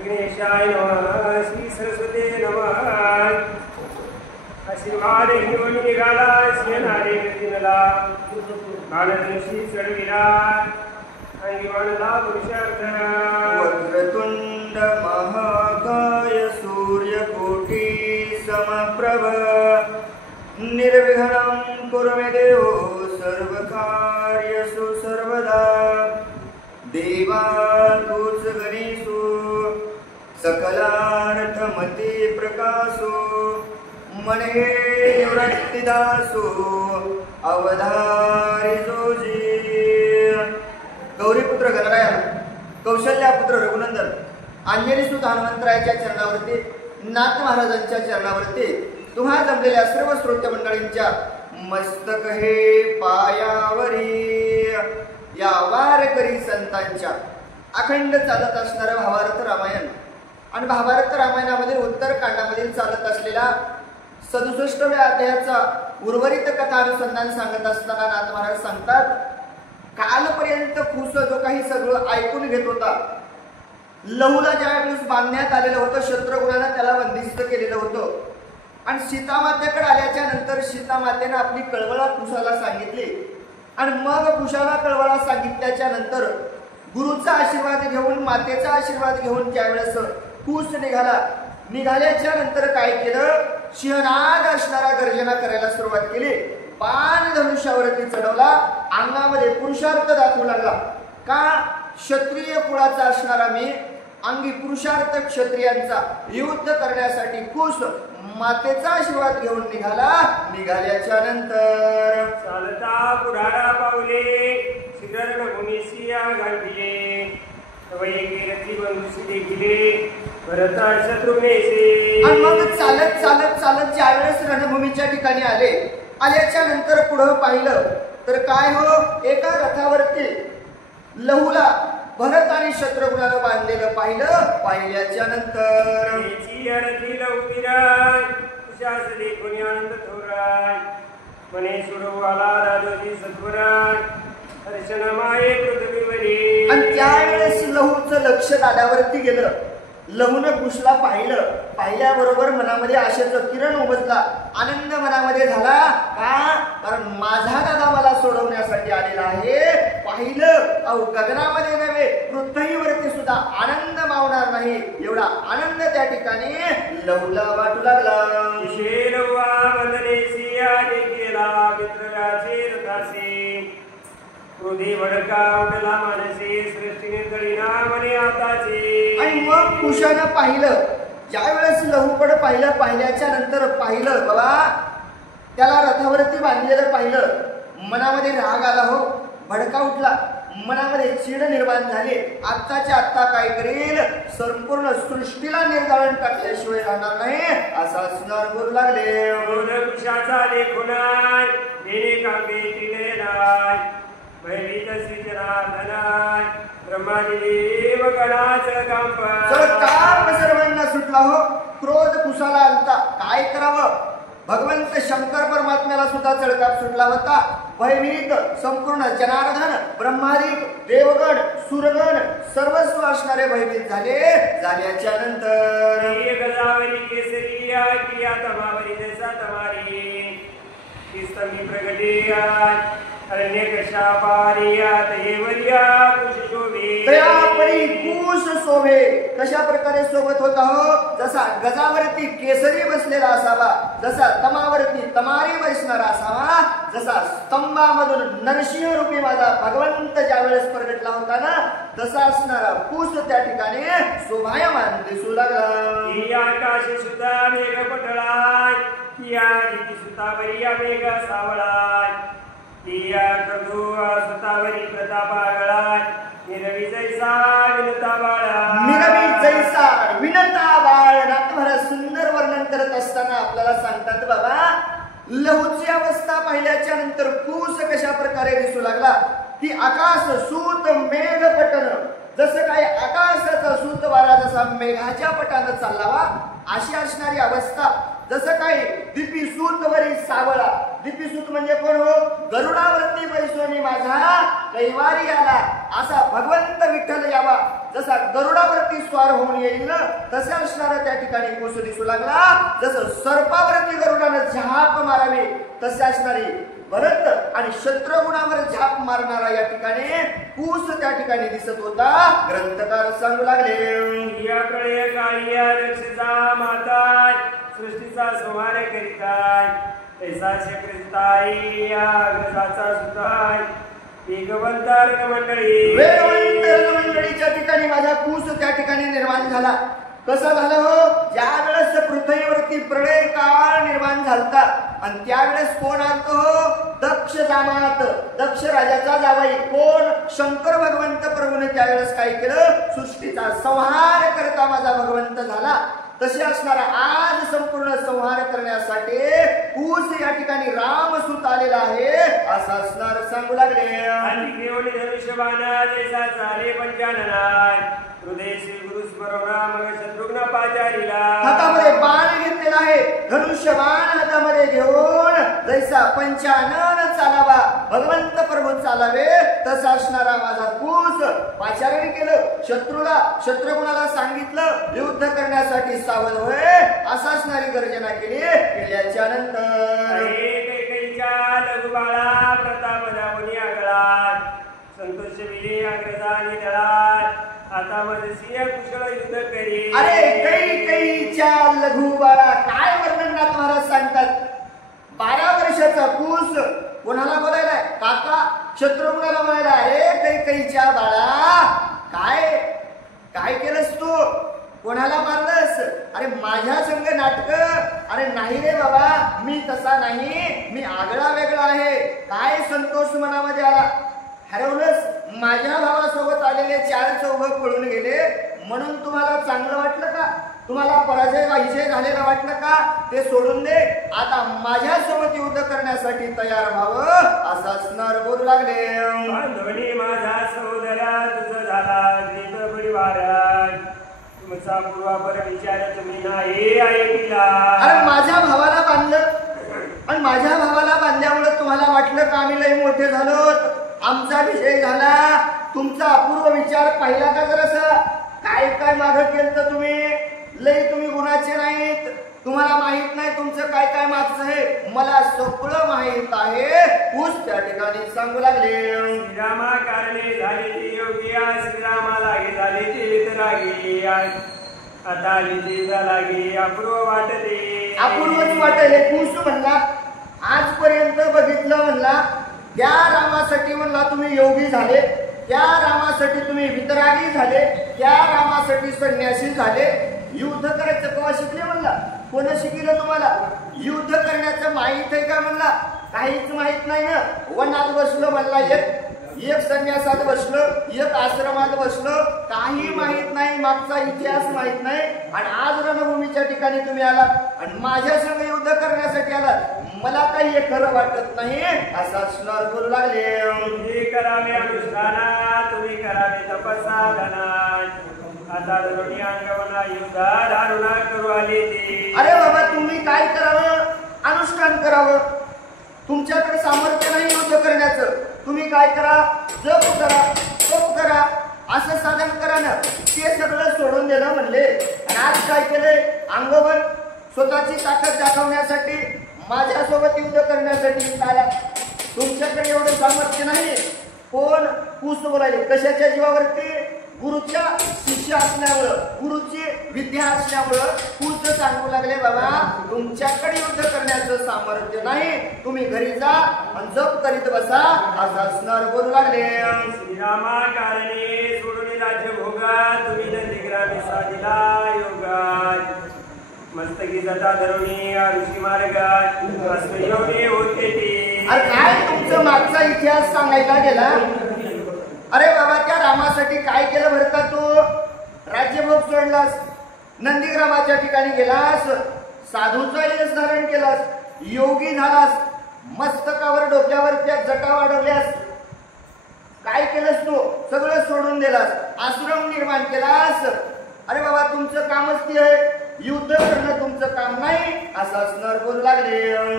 गणेशाय नमः. श्री सरस्वती नमः. आशीर्वाद घेऊन निघाला शेणारे गतीनला बाणधनुषी चढविला अंगी बाणला पुरुषार्थ. वक्रतुंड महाकाय सूर्यकोटी समप्रभ निर्विघ्नं कुरु मे देवो सर्वकार्येषु सर्वदा. देवा तूच गणेशो सकलार्थमते प्रकाशो मने निवृत्तिदासो अवधारी जोजी. गौरीपुत्र गणराया, कौशल्यापुत्र रघुनंदन, अंजनीसुत हनुमंतरायाच्या चरणावरती, नाथ महाराजांच्या चरणावरती तुम्हा जमलेल्या सर्व श्रोते मंडळींच्या मस्तक हे पायावरी या वारकरी संतांच्या अखंड चालत असणारं भावार्थ रामायण आणि भावार्थ रामायणामध्ये उत्तरकांडामधील चालत असलेला 67व्या अध्यायाचा उर्वरित कथानुसंधान सांगत असताना नाथ महाराज सांगतात, कालपर्यंत खुस जो काही सगळं ऐकून घेत होता, लहूला ज्या वेळेस बांधण्यात आलेलं होतं, शत्रुघ्नानं त्याला बंदिस्त केलेलं होतं आणि सीतामातेकडे आल्याच्या नंतर सीतामातेनं आपली कळवळा कुशाला सांगितली आणि मग कुशाला कळवळा सांगितल्याच्या नंतर गुरुचा आशीर्वाद घेऊन, मातेचा आशीर्वाद घेऊन ज्यावेळेस कुश निघाल्याच्या नंतर काय केलं, सिंहनाद असणारा गर्जना करायला सुरुवात केली. बाण धनुष्यावरती चढवला, अंगामध्ये पुरुषार्थ दाखवू लागला. का? क्षत्रिय कुळाचा असणारा मी, अंगी पुरुषार्थ क्षत्रियांचा युद्ध करण्यासाठी कुश मातेचा आशीर्वाद घेऊन निघाल्याच्या नंतर चालता पुढारा पावले शिखरण भूमीशी गांठिले वैकीरथी बंधुशी देखिले भरता शत्रुघ्नेशी. आणि मग चालत ज्यावेळेस रणभूमीच्या ठिकाणी आल्याच्या नंतर पुढं पाहिलं तर काय हो, एका रथावरती लहूला भरत आणि शत्रुघ्नानं बांधलेलं पाहिल्याच्या नंतर मने सुरवाला राजोजी सत्वरान हर्षण माये पृथ्वीवरी. आणि त्यावेळेस लहूचं लक्ष दादावरती गेलं. लहूनं कुशला पाहिल्याबरोबर मनामध्ये आशेचं किरण उमजला, आनंद मनामध्ये झाला. का? कारण माझा दादा मला सोडवण्यासाठी आलेला आहे. पाहिलं, अहो गगनामध्ये नव्हे पृथ्वीवरती सुद्धा आनंद मावणार नाही एवढा आनंद त्या ठिकाणी लहूला वाटू लागला. क्रोधी भडका उडला मानसी सृष्टीने तळीना मने आताची. आणि मग कुशानं पाहिलं, ज्या वेळेस लहूकडे पाहिल्याच्या नंतर पाहिलं बाबा त्याला रथावरती बांधलेलं पाहिलं, मनामध्ये राग आला हो, भडका उठला, मनामध्ये चीड निर्माण झाली. आत्ताच्या आत्ता काय करेल, संपूर्ण सृष्टीला निर्दारण टाकल्याशिवाय राहणार नाही असा असणार बोलू लागले. कुशाचा लेखुनाय देणे कामे तिले नाय भयभीत श्रीजनार्दनाय ब्रह्मादिदेव गणाचं काम सर्वांना सुटला हो. क्रोध कुशाला आलता, काय करावं, भगवंत शंकर परमात्म्याला सुद्धा चळकाप सुटला होता. भयभीत संपूर्ण जनार्दन ब्रह्मादी देवगण सुरगण सर्वस्व असणारे भयभीत झाल्याच्या नंतर गजावरी केसरिया किया तमावरी जैसा तमारी किस्तमी प्रगटिया अरण्य कशा पारियात हेवरिया कुश शोभे. दयापरी कुश शोभे कशा प्रकारे सोबत होता हो, जसा गजावरती केसरी बसलेला असावा, जसा तमावरती तमारी बसणारा असावा, जसा स्तंभामधून नरसिंह रूपी माझा भगवंत ज्या वेळेस प्रगटला होता ना, तसा असणारा कुश त्या ठिकाणी शोभायमान दिसू लागला. आकाश सुद्धा मेघ पटळाय किया दिती सुतावरिया मेघ सावळाय किया प्रभू सुतावरी प्रतापागळाय निरवी जैसा विनता बाळ. नाथ महाराज सुंदर वर्णन करत असताना आपल्याला सांगतात बाबा, लहूची अवस्था पाहिल्याच्या नंतर कुश कशा प्रकारे दिसू लागला. ती आकाश सूत मेघ पटन, जसं काही आकाशाचा सूत वारा जसा मेघाच्या पटानं चाललावा अशी असणारी अवस्था. जसं काही दिपीसूत वरी सावळा, दिपीसूत म्हणजे कोण हो, गरुडावरती बैसोनी माझा कैवारी आला, असा भगवंत विठ्ठल यावा जसा गरुडावरती स्वार होऊन येईल ना तसे असणारा त्या ठिकाणी कुस दिसू लागला. जसं सर्पावरती गरुडानं झाप मारावी तसे असणारी भरत आणि शत्रुघ्नावर झाप मारणारा या ठिकाणी कुस त्या ठिकाणी दिसत होता. ग्रंथकार सांगू लागले या प्रळय काळी या रक्षेचा माताय सृष्टीचा संहार करीताय ऐसा शक्रिताई या गजाचा सुताय वेगवंतार्क मंडळी वेगवंतार्क मंडळीच्या ठिकाणी माझा कुस त्या ठिकाणी निर्माण झाला. कसं झालं हो? ज्या वेळेस पृथ्वीवरती प्रळय काळ निर्माण झालता आणि त्यावेळेस कोण आलत हो? दक्ष जामात, दक्ष राजाचा जावई कोण? शंकर भगवंत प्रभूने त्यावेळेस काय केलं? सृष्टीचा संहार करता माझा भगवंत झाला. तसे असणारा आज संपूर्ण संहार करण्यासाठी कुस या ठिकाणी रामसूत आलेला आहे असं असणार सांगू लागले. धनुष्यबाणा जैसा चाले पंचाननाय हृदय श्री गुरु स्मरणा मग शत्रुघ्न पाचारीला हातामध्ये बाण घेतलेला आहे. धनुष्य बाण हातामध्ये घेऊन जैसा पंचानन चालावा भगवंत प्रभू चालावे तसा असणारा माझा कुस पाचार्याने केलं. शत्रुघ्नाला सांगितलं युद्ध करण्यासाठी सावध होय असा असणारी गर्जना केल्याच्या नंतर लघुबाळा प्रताप दामुनी आगळा संतोष विले अग्रजानी दळात आता मजसीय कुशल युद्ध करी. अरे कैकेयीच्या लघुबाळा काय वर्णनात महाराज सांगतात. 12 वर्षाचा कुस कोणाला बोलायलाय? काका शत्रुघ्नाला बोलायला. अरे कैकेयीच्या बाळा काय केलंस तू? कोणाला मारलंस? अरे माझ्या संग नाटक? अरे नाही रे बाबा मी तसा नाही, मी आगळा वेगळा आहे. काय संतोष मनामध्ये आला? हरवलंस? माझ्या भावासोबत आलेले 4 चौघ पळून गेले म्हणून तुम्हाला चांगलं वाटलं का? तुम्हाला पराजय विजय झालेला वाटलं का? ते सोडून दे. आता माझ्यासोबत युद्ध करण्यासाठी तयार व्हावं असं असणार बोलू लागले. बांधवणी माझा सहोदरा तुझं झाला गीत परिवारात तुमचा पूर्वापर विचार तुम्ही नाही ऐकला. अरे माझ्या भावाला बांधलं आणि माझ्या भावाला बांधल्यामुळे तुम्हाला वाटलं का आम्ही लय मोठे झालो, आमचा विजय झाला. तुमचा अपूर्व विचार पाहिला का? जरासा काय मागं केलं तर तुम्ही गुणाचे नाहीत. तुम्हाला माहित नाही तुमचं काय मागचं आहे. मला सगळं माहित आहे. कुस त्या ठिकाणी सांगू लागले. श्रीरामा कारणे झाले योगी श्रीरामाला झाले ते वितरागी आता विजेचा लागे अपूर्व वाटते. अपूर्वच वाटले. कुस म्हणला आजपर्यंत बघितलं म्हणला त्या रामासाठी म्हणला तुम्ही योगी झाले, त्या रामासाठी तुम्ही वितरागी झाले, त्या रामासाठी संन्यासी झाले. युद्ध करायचं केव्हा शिकले म्हणला? कोण शिकलं तुम्हाला? युद्ध करण्याचं माहित आहे का म्हणला? काहीच माहित नाही ना. वनात बसलो म्हणला, एक संन्यासात बसलं, एक आश्रमात बसलं, काही माहित नाही, मागचा इतिहास माहित नाही. आणि आज रणभूमीच्या ठिकाणी तुम्ही आला आणि माझ्या संग युद्ध करण्यासाठी आला. मला काही हे खरं वाटत नाही असं असणार बोलू लागले. तुम्ही करावे अनुष्ठाना तुम्ही करावे तपसाधना आता दोन्ही अंगवना युद्धा धारुणा करू आले ते. अरे बाबा तुम्ही काय करावं? अनुष्ठान करावं. तुमच्याकडे सामर्थ्य नाही युद्ध करण्याचं. तुम्ही काय करा? जप करा, तप करा, असं साधन करा ना. ते सगळं सोडून दिलं म्हणले आणि आज काय केलंय? अंगवन स्वतःची ताकद दाखवण्यासाठी माझ्यासोबत युद्ध करण्यासाठी आला. तुमच्याकडे एवढं सामर्थ्य नाही. कोण? कुस बोलायले. कशाच्या जीवावरती? गुरुच्या शिष्य असल्यामुळं, गुरुची विद्या असल्यामुळं कुस सांगू लागले बाबा तुमच्याकडे युद्ध करण्याचं सामर्थ्य नाही, तुम्ही घरी जा आणि जप करीत बसा असं असणार बोलू लागले. श्रीरामा कारणे सोडून राज्य भोगा तुम्ही नंदीग्रामी साधिला योगा मस्तकी जटा धरुणी ऋषी मार्गात योगी होते ती. अरे काय तुमचं मागचा इतिहास सांगायला गेला? अरे बाबा त्या रामासाठी काय केलं बरं का? तू राज्यभोग सोडलास, नंदीग्रामाच्या ठिकाणी गेलास, साधूचा यश धारण केलास, योगी झालास, मस्तकावर डोक्यावर त्या जटा वाढवल्यास. काय केलंस तू? सगळं सोडून दिलास, आश्रम निर्माण केलास. अरे बाबा तुमचं कामच ते आहे, युद्ध करणं तुमचं काम नाही असं असणार बोलू लागले.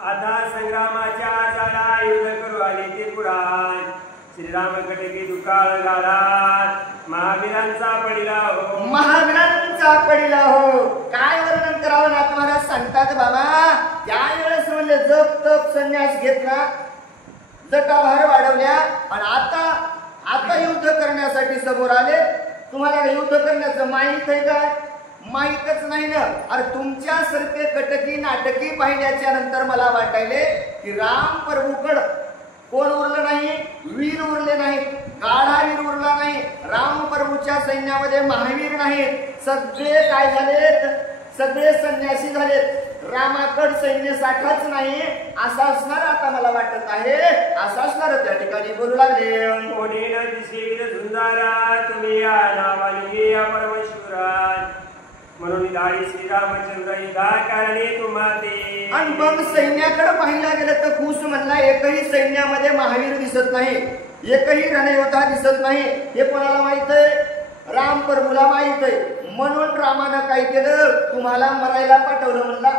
आता संग्रामाच्या चाला युद्ध करू आले ते पुराण श्रीराम कटकी दुकाळ गाला महावीरांचा पडिला हो महावीरांचा पडिला हो. काय वर्णन करावं नाथ महाराज सांगतात बाबा. त्यावेळेस म्हणले जप तप संन्यास घेतला, जटाभार वाढवल्या आणि आता युद्ध करण्यासाठी समोर आले. तुम्हाला युद्ध करण्याचं माहित आहे काय? माहीतच नाही ना. अरे तुमच्यासारखे कटकी नाटकी पाहिल्याच्या नंतर मला वाटायले की राम प्रभूकड कोण उरलं नाही, वीर उरले नाही, गाढा वीर उरला नाही. राम प्रभूच्या सैन्यामध्ये महावीर नाही, सगळे काय झालेत, सगळे संन्यासी झालेत. रामाकड सैन्य साठाच नाही असं असणार आता मला वाटत आहे. असं असणार त्या ठिकाणी बोलू लागले. कोणीन दिसेल सुंदरा तुम्ही या नावाने या परमेश्वरा म्हणून दाई श्रीरामचंद्र युद्धा कारणे तुम्हा ते. आणि मग सैन्याकडे पाहिला गेलं तर खुश म्हणला एकही सैन्यामध्ये महावीर दिसत नाही, एकही रणयोद्धा दिसत नाही. हे कोणाला माहित आहे? राम प्रभूला माहित आहे. म्हणून रामानं काय केलं, तुम्हाला मरायला पाठवलं. म्हणला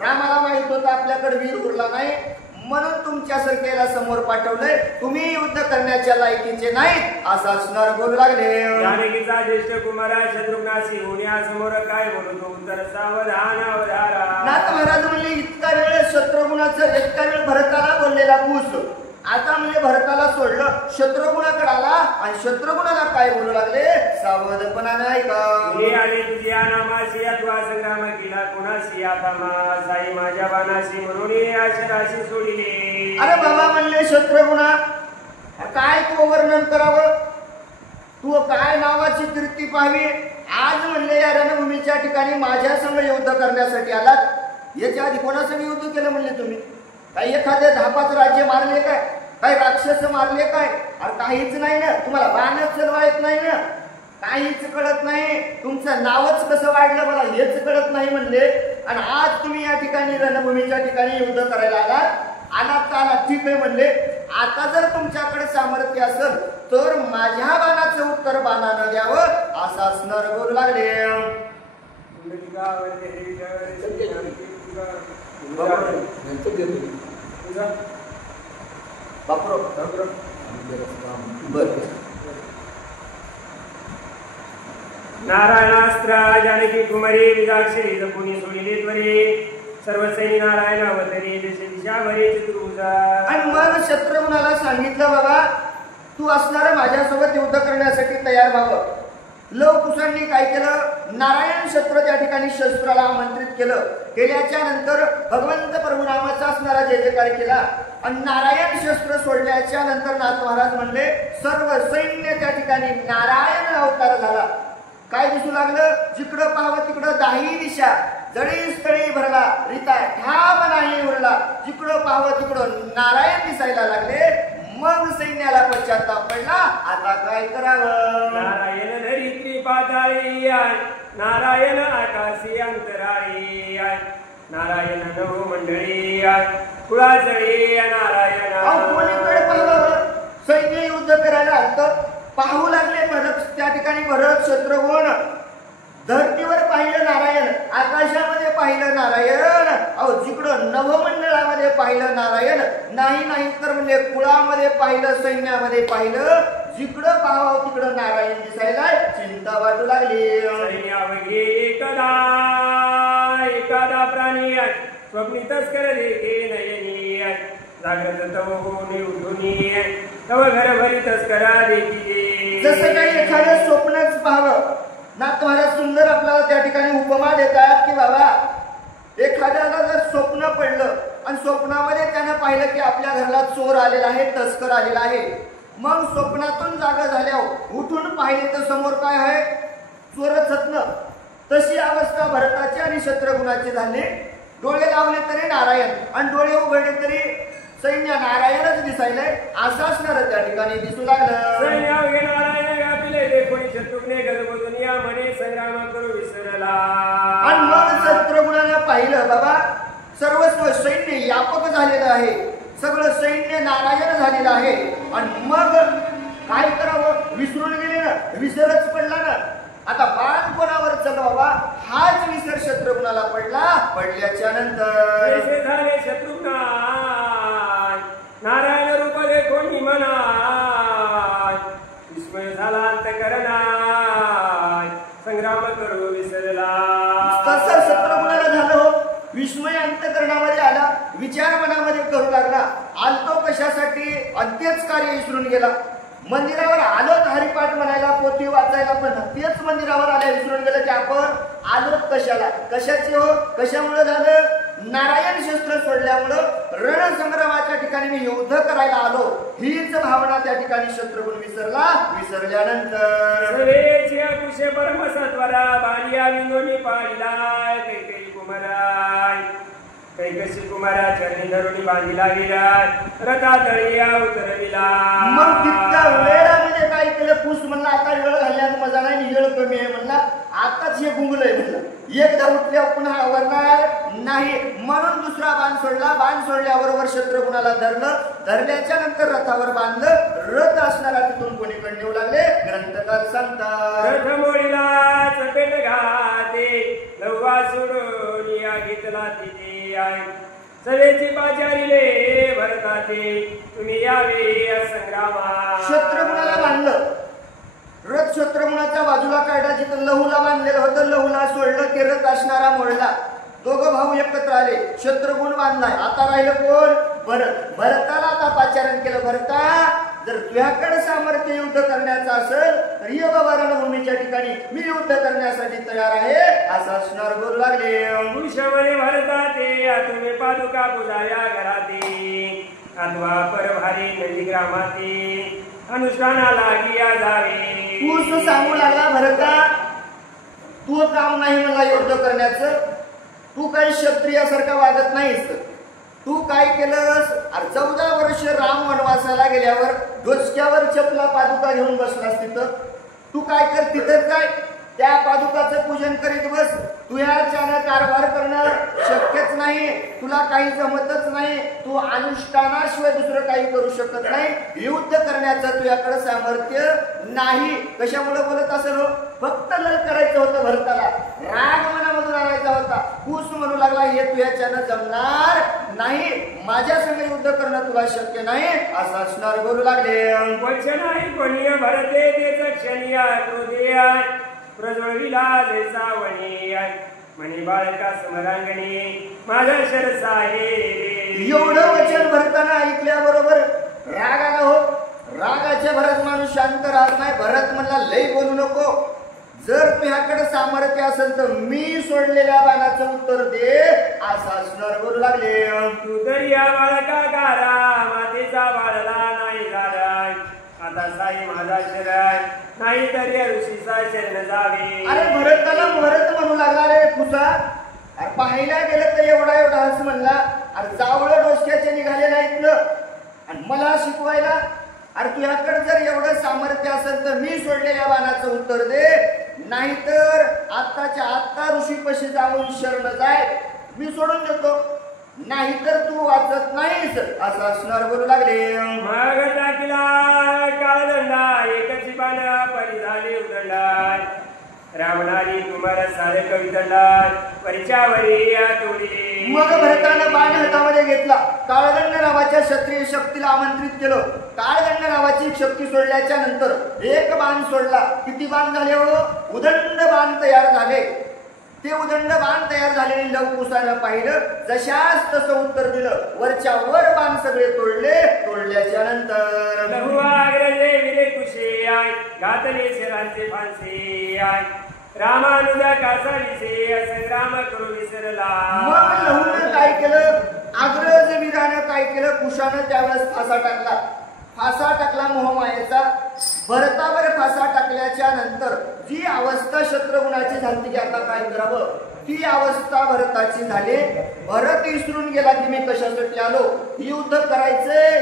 रामाला माहित होतं आपल्याकडे वीर उरला नाही, म्हणून तुमच्यासारख्याला समोर पाठवलंय. तुम्ही युद्ध करण्याच्या लायकीचे नाहीत असं असणार बोलू लागले. जानकीचा ज्येष्ठ कुमारा शत्रुघ्नाशी होण्यासमोर काय बोलतो उत्तर सावधान अवधारा. नाथ महाराज म्हणले इतका वेळ शत्रुघ्नाचं, इतका वेळ भरताला बोललेला पूस, आता म्हणजे भरताला सोडलं, शत्रुघ्नाकडे आला आणि शत्रुघ्नाला काय बोलू लागले, सावधपणाने ऐका. आणि तुझ्या नामाशी अथवा संग्राम केला कोणाशी आता साई माझ्या बाणाशी म्हणून आशराशी सोडली. अरे बाबा म्हणले शत्रुघ्ना काय तू वर्णन करावं, तू काय नावाची कीर्ती पाहावी. आज म्हणले या रणभूमीच्या ठिकाणी माझ्या संग युद्ध करण्यासाठी आलात. याच्या आधी कोणासंग युद्ध केलं म्हणले तुम्ही? काही एखादे 10-5 राज्य मारले काय? काही राक्षस मारले काय? अरे काहीच नाही ना. तुम्हाला बाणच चलवा येत नाही ना, काहीच कळत नाही. तुमचं नावच कसं वाढलं मला हेच कळत नाही म्हणले. आणि आज तुम्ही या ठिकाणी रणभूमीच्या ठिकाणी युद्ध करायला आलात तर आलात ठीक आहे म्हणले. आता जर तुमच्याकडे सामर्थ्य असेल तर माझ्या बाणाचं उत्तर बाणानं द्यावं असं असणार बोलू लागले. नारायणास्त्र जानकी कुमारी विजाक्षरी जपुनी सोडिले त्वरे सर्व सैन्य नारायण अवतरी दिशा भरे चतुर्भुजा. आणि मग शत्रुघ्नाला सांगितलं बाबा तू असणार माझ्यासोबत युद्ध करण्यासाठी तयार व्हावं. लवकुशांनी काय केलं, नारायण शस्त्र त्या ठिकाणी शस्त्राला आमंत्रित केल्याच्या नंतर भगवंत प्रभुरामाचा असणारा जय जयकार केला. आणि नारायण शस्त्र सोडल्याच्या नंतर नाथ महाराज म्हणले सर्व सैन्य त्या ठिकाणी नारायण अवतार झाला. काय दिसू लागलं, जिकडं पाहावं तिकडं 10 दिशा जळी स्थळी भरला, रीता ठाम नाही उरला. जिकडं पाहावं तिकडं नारायण दिसायला लागले. मग सैन्याला पश्चाताप पडला, आता काय करावं. नारायण धरित्री पाताळी आहे, नारायण आकाशी अंतराळी आहे, नारायण नव मंडळी आहे, कुळाजळी नारायण. कोणीकडे पाहावं, सैन्य युद्ध करायला आलं पाहू लागले. भरत त्या ठिकाणी भरत शत्रुघ्न धरतीवर पाहिलं नारायण, आकाशामध्ये पाहिलं नारायण, जिकडं नवमंडळामध्ये पाहिलं नारायण, नाही तर म्हणजे कुळामध्ये पाहिलं, सैन्यामध्ये पाहिलं, जिकडं पाहावं तिकडं नारायण दिसायला चिंता वाटू लागली. एखादा प्राणी स्वप्नी तस्कर देखे नयनी जागृत तव होऊन उठून तव घर भरी तस्करा देखी. जसं काही एखादं स्वप्नच पाहावं. नाथ महाराज सुंदर आपल्याला त्या ठिकाणी उपमा देतात की बाबा एखाद्याला जर स्वप्न पडलं आणि स्वप्नामध्ये त्यानं पाहिलं की आपल्या घराला चोर आलेला आहे, तस्कर आलेला आहे, मग स्वप्नातून जागा झाल्यावर उठून पाहिले तर समोर काय आहे, चोरच हतन. तशी अवस्था भरताची आणि शत्रुघ्नाची झाली. डोळे लावले तरी नारायण आणि डोळे उघडले तरी सैन्य नारायणच दिसायलंय. असं असणार त्या ठिकाणी दिसू लागलं. संग्राम करू विसरला. आणि मग शत्रुघ्नानं पाहिलं बाबा सर्वस्व सैन्य व्यापक झालेलं आहे, सगळं सैन्य नारायण झालेलं आहे. आणि मग काय करावं, विसरून गेले ना, विसरच पडला ना. आता बाण कोणावर चलवावा हाच विसर शत्रुघ्नाला पडला. पडल्याच्या नंतर झाले शत्रुघ्न नारायण रूप देखो मना विस्मय झाला अंतकरणा. विसरला. तसं शत्रुघ्नाला झालं हो. विस्मय अंतकरणामध्ये आला, विचार मनामध्ये करू लागला. आलतो कशासाठी, अंत्यच कार्य विसरून गेला. मंदिरावर आलो हरिपाठ म्हणायला, पोथी वाचायला, पण तेच मंदिरावर आल्या विसरून गेलं की आपण आलो कशाला, कशाचे हो, कशामुळे झालं. नारायण शस्त्र सोडल्यामुळं रणसंग्रामाच्या ठिकाणी मी युद्ध करायला आलो, हीच भावना त्या ठिकाणी शत्रुघ्न विसरला. विसरल्यानंतर सर्वेचे कुशे परमसत्वरा बालिया विंदोनी पाहिलाय कैकेयी कुमाराय. कैकसी कुमाराच्या धरुणी बांधिला गेला, रथातळी उतरविला. मग तितक्या वेळामध्ये काय केलं, पूस म्हणला आता वेळ घालण्यात मजा नाही, वेळ कमी आहे म्हणला, आताच हे गुंगलंय म्हणलं, एकदा उठल्यावर पुन्हा आवरणार नाही. म्हणून दुसरा बाण सोडला. बाण सोडल्याबरोबर शत्रुघ्नाला धरलं, धरल्याच्या नंतर रथावर बांधलं. रथ असणारा तिथून कोणीकडे नेऊ लागले, ग्रंथकार सांगतात. रथ मोडीला चपेट घाते, लव्वा सोडून या घेतला तिथे आहे. सवेची पाचारिले भरताते, तुम्ही यावे संग्रामा. शत्रुघ्नाला बांधलं, रथ शत्रुघ्नाच्या बाजूला काढला, जिथं लहूला बांधलेलं होतं लहूला सोडलं, ते रथ असणारा मोडला. दोघं भाऊ एकत्र आले, शत्रुघ्न बांधलाय. आता राहिलं कोण, भरत. भरताला आता पाचारण केलं. भरता, जर तुझ्याकडे सामर्थ्य युद्ध करण्याचं असेल तर ये बाबा रणभूमीच्या ठिकाणी, मी युद्ध करण्यासाठी तयार आहे, असं असणार बोलू लागले. पुरुषवरे भरताते, तुम्ही पादुका पूजाया घराते, अथवा परभारी नंदीग्रामाते, अनुष्ठानाला गिया जावे. तूच सांगू लागला भरता, तू काम नाही मला युद्ध करण्याचं, तू काही क्षत्रियासारखा वागत नाहीस. तू काय केलंस, 14 वर्ष राम वनवासाला गेल्यावर डोसक्यावर चपला पादुका घेऊन बसलास तिथं. तू काय कर, तिथं काय त्या पादुकाचं पूजन करीत बस. तुझ्याच्यानं कारभार करणं शक्यच नाही, तुला काही जमतच नाही, तू अनुष्ठानाशिवाय दुसरं काही करू शकत नाही. युद्ध करण्याचं तुझ्याकडे सामर्थ्य नाही. कशामुळे बोलत असेल हो, फक्त लल करायचं होतं भरताला, राग मनामधून आणायचा होता. कुस म्हणू लागला, हे तुझ्याच्यानं जमणार नाही, माझ्या संग युद्ध करणं तुला शक्य नाही, असं असणार बोलू लागले. वचन आहे कोणी भरते तेच क्षणिया क्रोधिया, प्रज्वलिला जैसा वणी म्हणे बाळका समरांगणी, माझा शरस आहे. एवढं वचन भरताना ऐकल्याबरोबर राग आला हो. रागाच्या भरात माणूस शांत राहत नाही. भरत म्हणला, लय बोलू नको, जर तुझ्याकडे सामर्थ्य असेल तर मी सोडलेल्या बाणाचं उत्तर दे, असं असणार बोलू लागले. तू तर या बाळका गारा, मातेचा बाळला नाही गाराय, आता साई माझा शरण, नाही तर या ऋषीचा शरण जावे. अरे भरताला भरत म्हणू लागला, रे खुसा, अरे पाहायला गेलं तर एवढा एवढा हस म्हणला, अरे जावळं डोसक्याचे निघाले नाहीत ना, आणि मला शिकवायला. अरे तुझ्याकडे जर एवढं सामर्थ्य असेल तर मी सोडलेल्या बाणाचं उत्तर दे, नाहीतर आत्ताच्या आत्ता ऋषीपाशी जाऊन शरण जाय, मी सोडून देतो, नाहीतर तू वाचत नाहीस, असं असणार बोलू लागले. मग टाकीला काळदंडा, एकची बाण परी झाली उदंडा, रावणारी तुम्हाला सारे कवितंडा, परिच्यावरी तोडी. मग भरतानं बाण हातामध्ये घेतला, काळदंड नावाच्या क्षत्रिय शक्तीला आमंत्रित केलं. काळदंड नावाची शक्ती सोडल्याच्या नंतर एक बाण सोडला. किती बाण झाले हो, उदंड बाण तयार झाले. ते उदंड बाण तयार झालेले लवकुशानं पाहिलं, जशाच तसं उत्तर दिलं. वरच्या वर बाण सगळे तोडले. तोडल्याच्या नंतर विरे कुशे आय, घातले शिरांचे फांसे आय, रामानुजा कासारीचे संग्राम करू विसरला. मग लहून काय केलं, अग्रज वीरानं काय केलं, कुशानं त्यावेळेस फासा टाकला. फासा टाकला मोहमायेचा. भरतावर फासा टाकल्याच्या नंतर जी अवस्था शत्रुघ्नाची झाली की आता काय करावं, ती अवस्था भरताची झाली. भरत विसरून गेला की मी कशासाठी आलो, युद्ध करायचंय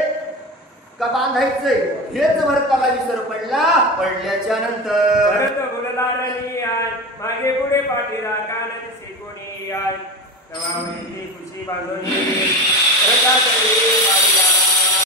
का बांधायचंय, हेच भरताला विसर पडला. पडल्याच्या नंतर भरत बोलला रणी आय, मागे पुढे पाठीला कानाची कोणी आय, तेव्हा खुशी बांधून